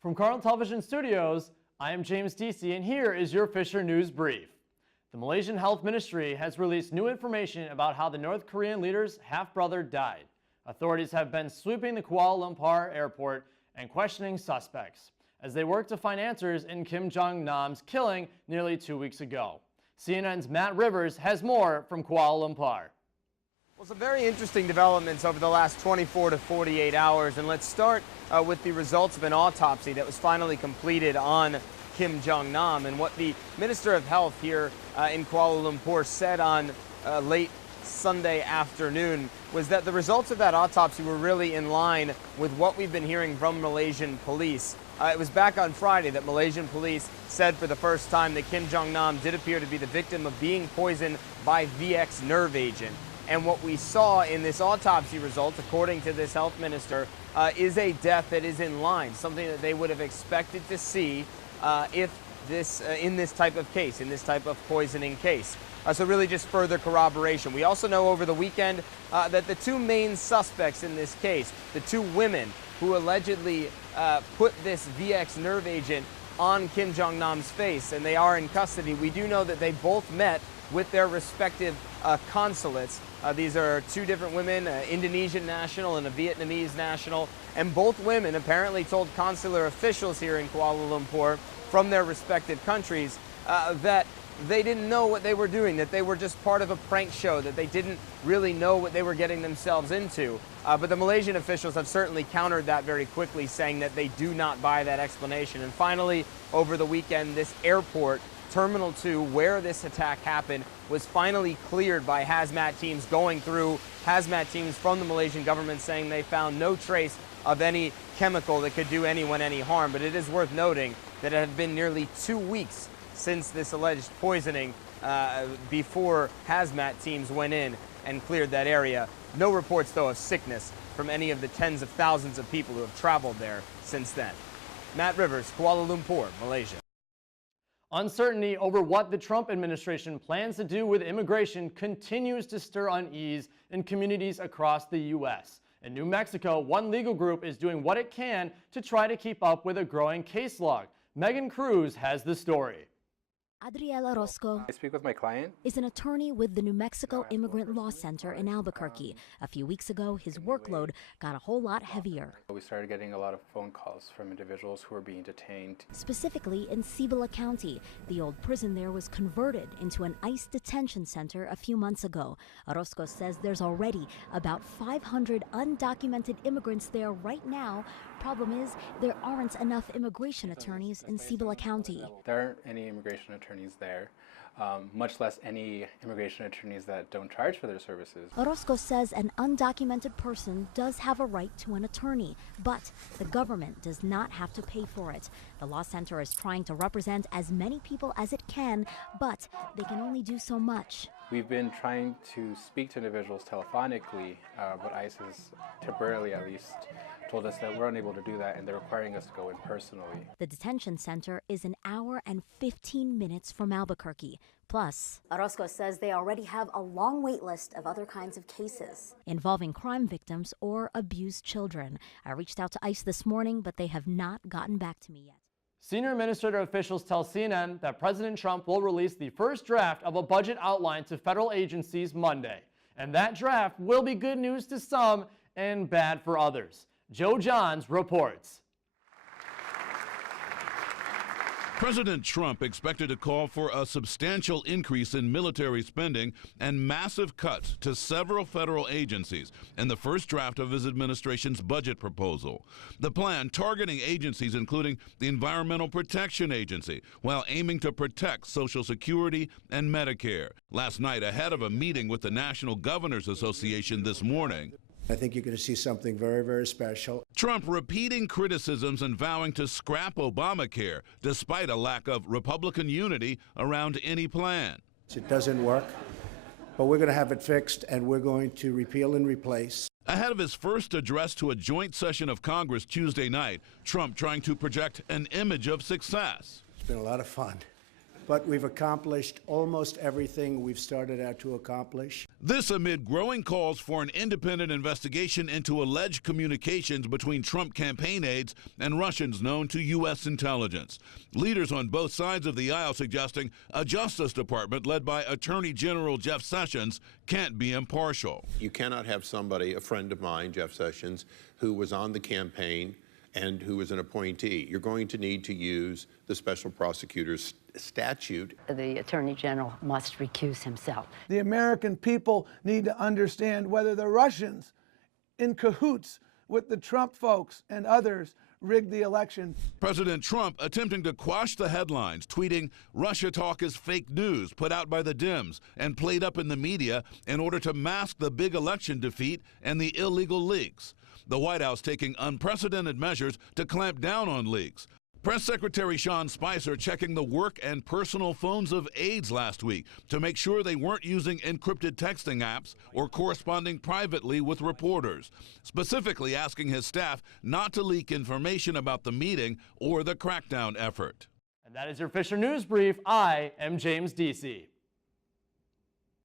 From Carlton Television Studios, I am James Deasy, and here is your Fisher News Brief. The Malaysian Health Ministry has released new information about how the North Korean leader's half-brother died. Authorities have been sweeping the Kuala Lumpur airport and questioning suspects as they work to find answers in Kim Jong-nam's killing nearly 2 weeks ago. CNN's Matt Rivers has more from Kuala Lumpur. Well, some very interesting developments over the last 24 to 48 hours, and let's start with the results of an autopsy that was finally completed on Kim Jong-nam. And what the Minister of Health here in Kuala Lumpur said on late Sunday afternoon was that the results of that autopsy were really in line with what we've been hearing from Malaysian police. It was back on Friday that Malaysian police said for the first time that Kim Jong-nam did appear to be the victim of being poisoned by VX nerve agent. And what we saw in this autopsy result, according to this health minister, is a death that is in line, something that they would have expected to see if in this type of case, in this type of poisoning case. So really just further corroboration. We also know over the weekend that the two main suspects in this case, the two women who allegedly put this VX nerve agent on Kim Jong-nam's face, and they are in custody. We do know that they both met with their respective consulates. These are two different women, an Indonesian national and a Vietnamese national, and both women apparently told consular officials here in Kuala Lumpur from their respective countries that they didn't know what they were doing, that they were just part of a prank show, that they didn't really know what they were getting themselves into. But the Malaysian officials have certainly countered that very quickly, saying that they do not buy that explanation. And finally, over the weekend, this airport, Terminal 2, where this attack happened, was finally cleared by hazmat teams going through. Hazmat teams from the Malaysian government saying they found no trace of any chemical that could do anyone any harm. But it is worth noting that it had been nearly 2 weeks since this alleged poisoning before hazmat teams went in and cleared that area. No reports, though, of sickness from any of the tens of thousands of people who have traveled there since then. Matt Rivers, Kuala Lumpur, Malaysia. Uncertainty over what the Trump administration plans to do with immigration continues to stir unease in communities across the U.S. In New Mexico, one legal group is doing what it can to try to keep up with a growing case log. Megan Cruz has the story. Adriel Orozco I speak with my client. Is an attorney with the New Mexico Immigrant Law Center in Albuquerque. A few weeks ago, his workload got a whole lot heavier. We started getting a lot of phone calls from individuals who were being detained. Specifically in Cibola County. The old prison there was converted into an ICE detention center a few months ago. Orozco says there's already about 500 undocumented immigrants there right now. Problem is, there aren't enough immigration attorneys in Cibola County. There aren't any immigration attorneys there, much less any immigration attorneys that don't charge for their services. Orozco says an undocumented person does have a right to an attorney, but the government does not have to pay for it. The law center is trying to represent as many people as it can, but they can only do so much. We've been trying to speak to individuals telephonically, but ICE has temporarily at least told us that we're unable to do that, and they're requiring us to go in personally. The detention center is an hour and 15 minutes from Albuquerque. Plus, Orozco says they already have a long wait list of other kinds of cases involving crime victims or abused children. I reached out to ICE this morning, but they have not gotten back to me yet. Senior administrative officials tell CNN that President Trump will release the first draft of a budget outline to federal agencies Monday. And that draft will be good news to some and bad for others. Joe Johns reports. President Trump expected to call for a substantial increase in military spending and massive cuts to several federal agencies in the first draft of his administration's budget proposal. The plan targeting agencies including the Environmental Protection Agency, while aiming to protect Social Security and Medicare. Last night, ahead of a meeting with the National Governors Association this morning, I think you're going to see something very, very special. Trump repeating criticisms and vowing to scrap Obamacare, despite a lack of Republican unity around any plan. It doesn't work, but we're going to have it fixed, and we're going to repeal and replace. Ahead of his first address to a joint session of Congress Tuesday night, Trump trying to project an image of success. It's been a lot of fun, but we've accomplished almost everything we've started out to accomplish. This amid growing calls for an independent investigation into alleged communications between Trump campaign aides and Russians known to U.S. intelligence. Leaders on both sides of the aisle suggesting a Justice Department led by Attorney General Jeff Sessions can't be impartial. You cannot have somebody, a friend of mine, Jeff Sessions, who was on the campaign and who is an appointee. You're going to need to use the special prosecutor's statute. The Attorney General must recuse himself. The American people need to understand whether the Russians, in cahoots with the Trump folks and others, rigged the election. President Trump attempting to quash the headlines, tweeting, "Russia talk is fake news put out by the Dems and played up in the media in order to mask the big election defeat and the illegal leaks." The White House taking unprecedented measures to clamp down on leaks. Press Secretary Sean Spicer checking the work and personal phones of aides last week to make sure they weren't using encrypted texting apps or corresponding privately with reporters, specifically asking his staff not to leak information about the meeting or the crackdown effort. And that is your Fisher News Brief. I am James Deasy.